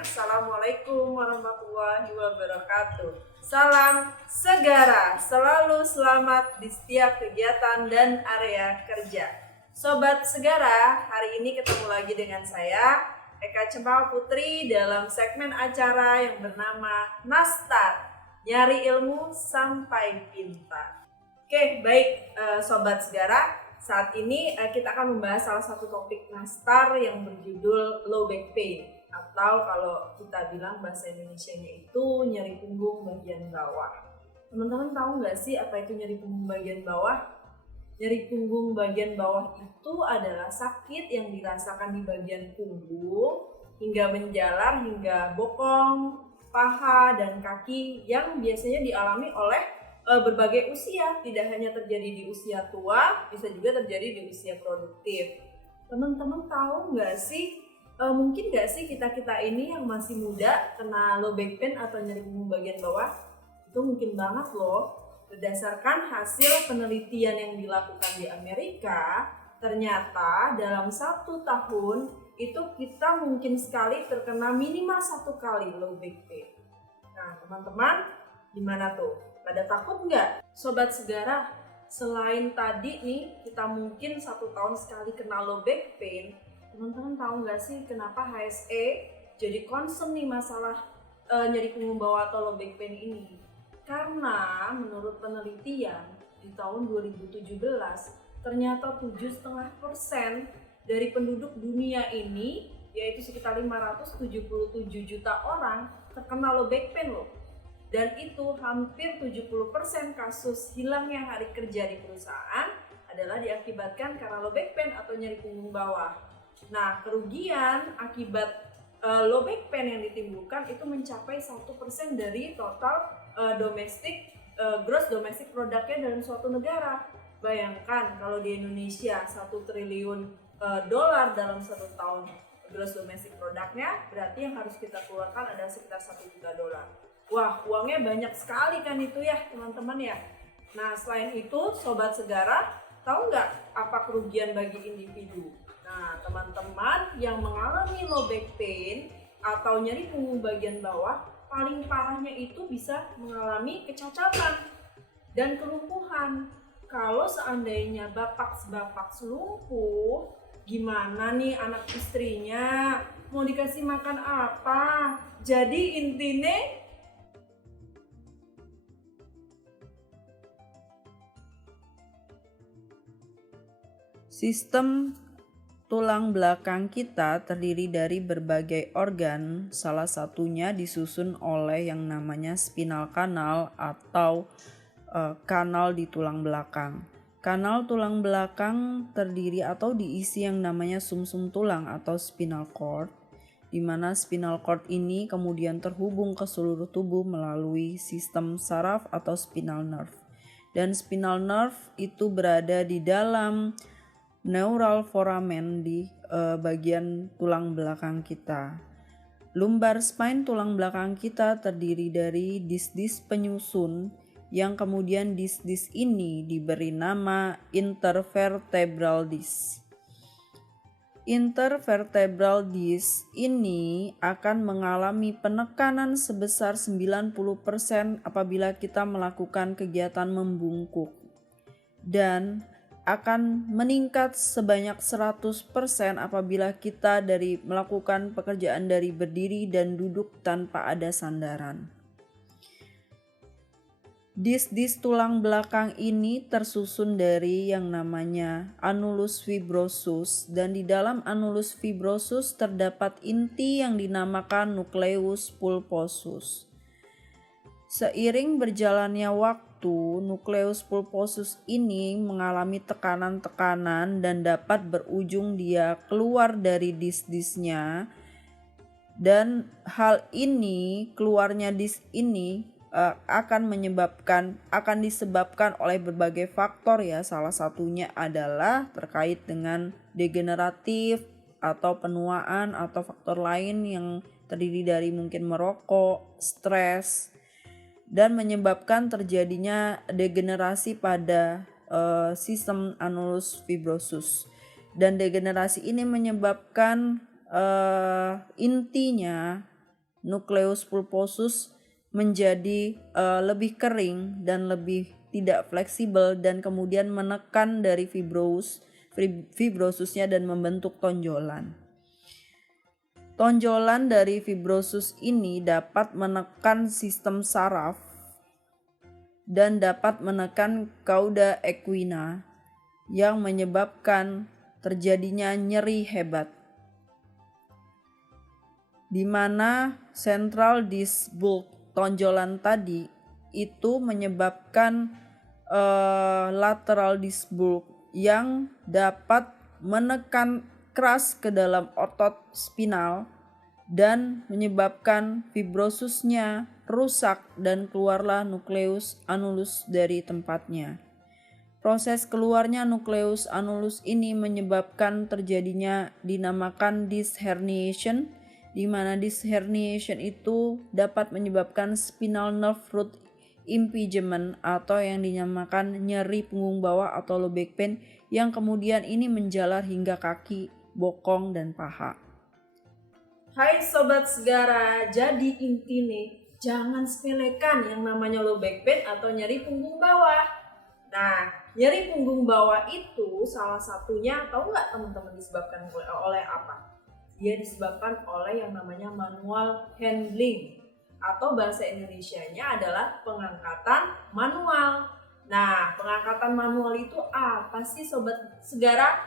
Assalamualaikum warahmatullahi wabarakatuh. Salam Segara, selalu selamat di setiap kegiatan dan area kerja. Sobat Segara, hari ini ketemu lagi dengan saya, Eka Cempaka Putri, dalam segmen acara yang bernama Nastar, Nyari Ilmu Sampai Pintar. Oke, baik Sobat Segara, saat ini kita akan membahas salah satu topik Nastar yang berjudul low back pain, atau kalau kita bilang bahasa Indonesianya itu nyeri punggung bagian bawah. Teman-teman tahu nggak sih apa itu nyeri punggung bagian bawah? Nyeri punggung bagian bawah itu adalah sakit yang dirasakan di bagian punggung hingga menjalar hingga bokong, paha, dan kaki yang biasanya dialami oleh berbagai usia. Tidak hanya terjadi di usia tua, bisa juga terjadi di usia produktif. Teman-teman tahu nggak sih, mungkin nggak sih kita ini yang masih muda kena low back pain atau nyeri punggung bagian bawah? Itu mungkin banget loh. Berdasarkan hasil penelitian yang dilakukan di Amerika, ternyata dalam 1 tahun itu kita mungkin sekali terkena minimal 1 kali low back pain. Nah teman-teman, gimana tuh? Pada takut nggak? Sobat Segara, selain tadi nih kita mungkin 1 tahun sekali kena low back pain, teman-teman tahu nggak sih kenapa HSE jadi concern nih masalah nyeri punggung bawah atau low back pain ini? Karena menurut penelitian di tahun 2017 ternyata 7,5% dari penduduk dunia ini, yaitu sekitar 577 juta orang, terkena low back pain loh. Dan itu hampir 70% kasus hilangnya hari kerja di perusahaan adalah diakibatkan karena low back pain atau nyeri punggung bawah. Nah, kerugian akibat low back pain yang ditimbulkan itu mencapai 1% dari total gross domestic produknya dalam suatu negara. Bayangkan kalau di Indonesia 1 triliun dolar dalam 1 tahun gross domestic produknya, berarti yang harus kita keluarkan adalah sekitar 1 juta dolar. Wah, uangnya banyak sekali kan itu ya teman-teman ya. Nah, selain itu Sobat Segara, tahu nggak apa kerugian bagi individu? Nah, teman-teman yang mengalami low back pain atau nyeri punggung bagian bawah, paling parahnya itu bisa mengalami kecacatan dan kelumpuhan. Kalau seandainya bapak lumpuh, gimana nih anak istrinya? Mau dikasih makan apa? Jadi intinya sistem tulang belakang kita terdiri dari berbagai organ, salah satunya disusun oleh yang namanya spinal canal atau kanal di tulang belakang. Kanal tulang belakang terdiri atau diisi yang namanya sumsum tulang atau spinal cord, di mana spinal cord ini kemudian terhubung ke seluruh tubuh melalui sistem saraf atau spinal nerve. Dan spinal nerve itu berada di dalam neural foramen di bagian tulang belakang kita. Lumbar spine tulang belakang kita terdiri dari dis-dis penyusun yang kemudian dis-dis ini diberi nama intervertebral disc. Intervertebral disc ini akan mengalami penekanan sebesar 90% apabila kita melakukan kegiatan membungkuk, dan akan meningkat sebanyak 100% apabila kita melakukan pekerjaan dari berdiri dan duduk tanpa ada sandaran. Dis-dis tulang belakang ini tersusun dari yang namanya annulus fibrosus, dan di dalam annulus fibrosus terdapat inti yang dinamakan nucleus pulposus. Seiring berjalannya waktu, nucleus pulposus ini mengalami tekanan-tekanan dan dapat berujung dia keluar dari dis-disnya. Dan hal ini, keluarnya dis ini akan disebabkan oleh berbagai faktor ya. Salah satunya adalah terkait dengan degeneratif atau penuaan atau faktor lain yang terdiri dari mungkin merokok, stres, dan menyebabkan terjadinya degenerasi pada sistem annulus fibrosus. Dan degenerasi ini menyebabkan intinya nukleus pulposus menjadi lebih kering dan lebih tidak fleksibel, dan kemudian menekan dari fibrosusnya dan membentuk tonjolan. Tonjolan dari fibrosus ini dapat menekan sistem saraf dan dapat menekan cauda equina yang menyebabkan terjadinya nyeri hebat, di mana central disc bulge tonjolan tadi itu menyebabkan lateral disc bulge yang dapat menekan keras ke dalam otot spinal dan menyebabkan fibrosusnya rusak dan keluarlah nukleus annulus dari tempatnya. Proses keluarnya nukleus annulus ini menyebabkan terjadinya dinamakan disc herniation, di mana disc herniation itu dapat menyebabkan spinal nerve root impingement atau yang dinamakan nyeri punggung bawah atau low back pain, yang kemudian ini menjalar hingga kaki, bokong, dan paha. Hai Sobat Segara, jadi inti nih, jangan sepelekan yang namanya low back pain atau nyeri punggung bawah. Nah, nyeri punggung bawah itu salah satunya, tahu nggak teman-teman disebabkan oleh apa? Dia disebabkan oleh yang namanya manual handling, atau bahasa Indonesianya adalah pengangkatan manual. Nah, pengangkatan manual itu apa sih Sobat Segara?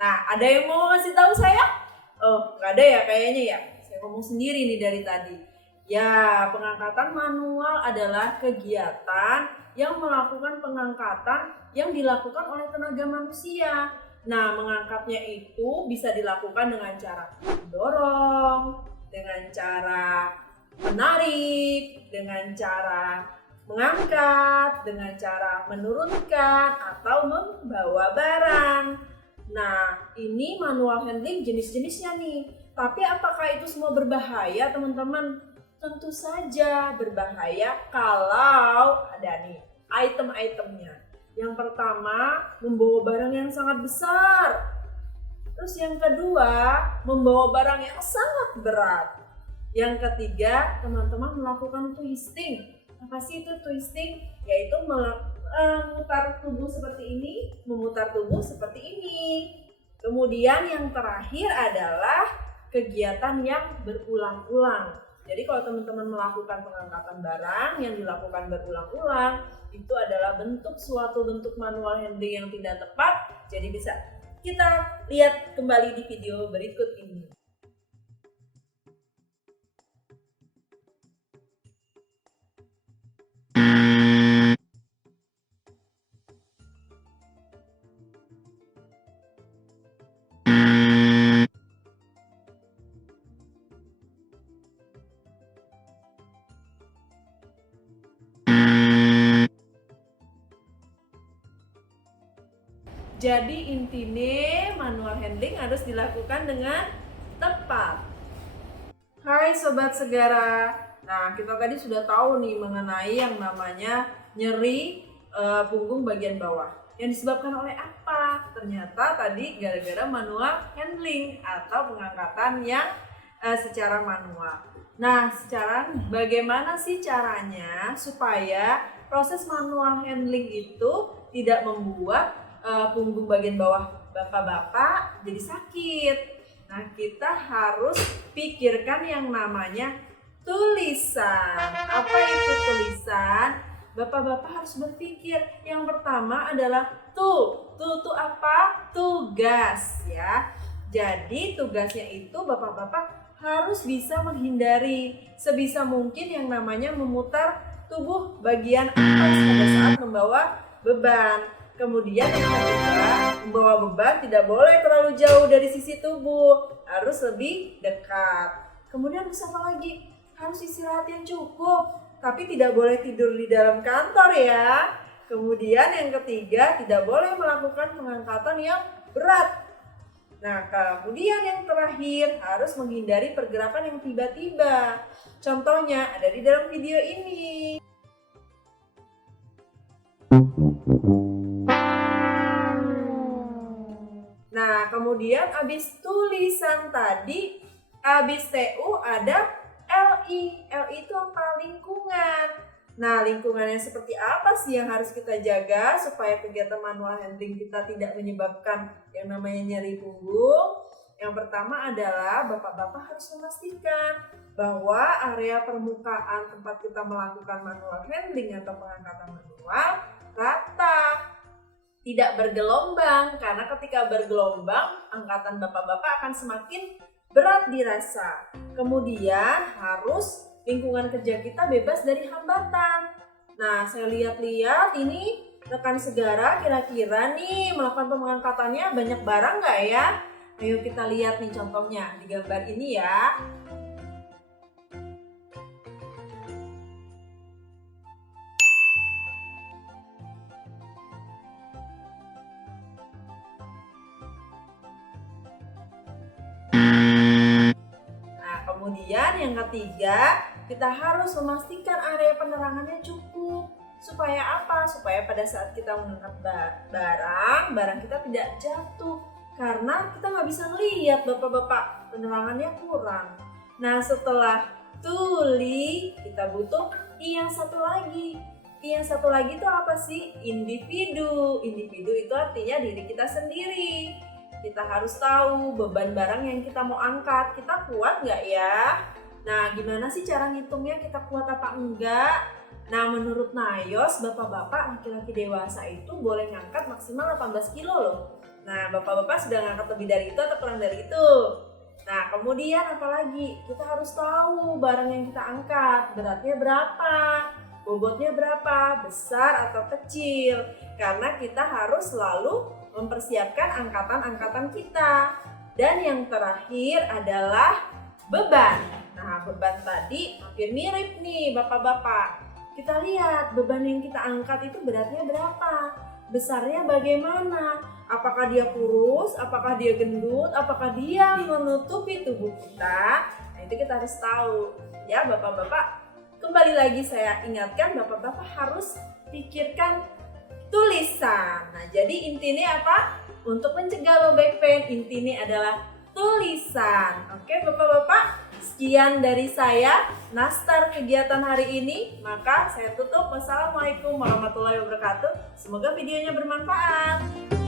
Nah, ada yang mau ngasih tahu saya? Oh, nggak ada ya kayaknya ya. Saya ngomong sendiri nih dari tadi. Ya, pengangkatan manual adalah kegiatan yang melakukan pengangkatan yang dilakukan oleh tenaga manusia. Nah, mengangkatnya itu bisa dilakukan dengan cara mendorong, dengan cara menarik, dengan cara mengangkat, dengan cara menurunkan, atau membawa barang. Nah, ini manual handling jenis-jenisnya nih. Tapi apakah itu semua berbahaya, teman-teman? Tentu saja berbahaya kalau ada nih item-itemnya. Yang pertama, membawa barang yang sangat besar. Terus yang kedua, membawa barang yang sangat berat. Yang ketiga, teman-teman melakukan twisting. Apa sih itu twisting? Yaitu memutar tubuh seperti ini, memutar tubuh seperti ini. Kemudian yang terakhir adalah kegiatan yang berulang-ulang. Jadi kalau teman-teman melakukan pengangkatan barang yang dilakukan berulang-ulang, itu adalah suatu bentuk manual handling yang tidak tepat. Jadi bisa kita lihat kembali di video berikut ini. Jadi intinya manual handling harus dilakukan dengan tepat. Hai Sobat Segara. Nah, kita tadi sudah tahu nih mengenai yang namanya nyeri punggung bagian bawah. Yang disebabkan oleh apa? Ternyata tadi gara-gara manual handling atau pengangkatan yang secara manual. Nah, bagaimana sih caranya supaya proses manual handling itu tidak membuat punggung bagian bawah bapak-bapak jadi sakit? Nah, kita harus pikirkan yang namanya tulisan. Apa itu tulisan? Bapak-bapak harus berpikir. Yang pertama adalah tuh apa? Tugas ya. Jadi tugasnya itu bapak-bapak harus bisa menghindari sebisa mungkin yang namanya memutar tubuh bagian atas pada saat membawa beban. Kemudian yang kedua, membawa beban tidak boleh terlalu jauh dari sisi tubuh, harus lebih dekat. Kemudian terus apa lagi? Harus istirahat yang cukup, tapi tidak boleh tidur di dalam kantor ya. Kemudian yang ketiga, tidak boleh melakukan pengangkatan yang berat. Nah, kemudian yang terakhir, harus menghindari pergerakan yang tiba-tiba. Contohnya ada di dalam video ini. Nah, kemudian habis tulisan tadi, habis TU ada LI. LI itu apa? Lingkungan. Nah, lingkungannya seperti apa sih yang harus kita jaga supaya kegiatan manual handling kita tidak menyebabkan yang namanya nyeri punggung? Yang pertama adalah bapak-bapak harus memastikan bahwa area permukaan tempat kita melakukan manual handling atau pengangkatan manual rata, tidak bergelombang, karena ketika bergelombang angkatan bapak-bapak akan semakin berat dirasa. Kemudian harus lingkungan kerja kita bebas dari hambatan. Nah, saya lihat-lihat ini rekan Segara kira-kira nih melakukan pengangkatannya banyak barang nggak ya? Ayo kita lihat nih contohnya di gambar ini ya. Nah, kemudian yang ketiga, kita harus memastikan area penerangannya cukup. Supaya apa? Supaya pada saat kita mengangkat barang kita tidak jatuh. Karena kita nggak bisa ngelihat bapak-bapak, penerangannya kurang. Nah, setelah tuli, kita butuh I yang satu lagi. I yang satu lagi itu apa sih? Individu. Individu itu artinya diri kita sendiri. Kita harus tahu beban barang yang kita mau angkat, kita kuat nggak ya? Nah, gimana sih cara ngitungnya kita kuat apa enggak? Nah, menurut Nayos, bapak-bapak laki-laki dewasa itu boleh ngangkat maksimal 18 kilo loh. Nah, bapak-bapak sudah ngangkat lebih dari itu atau kurang dari itu? Nah, kemudian apalagi? Kita harus tahu barang yang kita angkat, beratnya berapa, bobotnya berapa, besar atau kecil. Karena kita harus selalu mempersiapkan angkatan-angkatan kita. Dan yang terakhir adalah beban. Nah, beban tadi hampir mirip nih bapak-bapak. Kita lihat beban yang kita angkat itu beratnya berapa, besarnya bagaimana, apakah dia kurus, apakah dia gendut, apakah dia menutupi tubuh kita. Nah, itu kita harus tahu ya bapak-bapak. Kembali lagi saya ingatkan, bapak-bapak harus pikirkan tulisan. Nah, jadi intinya apa? Untuk mencegah low back pain, intinya adalah tulisan. Oke bapak-bapak, sekian dari saya Nastar kegiatan hari ini. Maka saya tutup. Wassalamualaikum warahmatullahi wabarakatuh. Semoga videonya bermanfaat.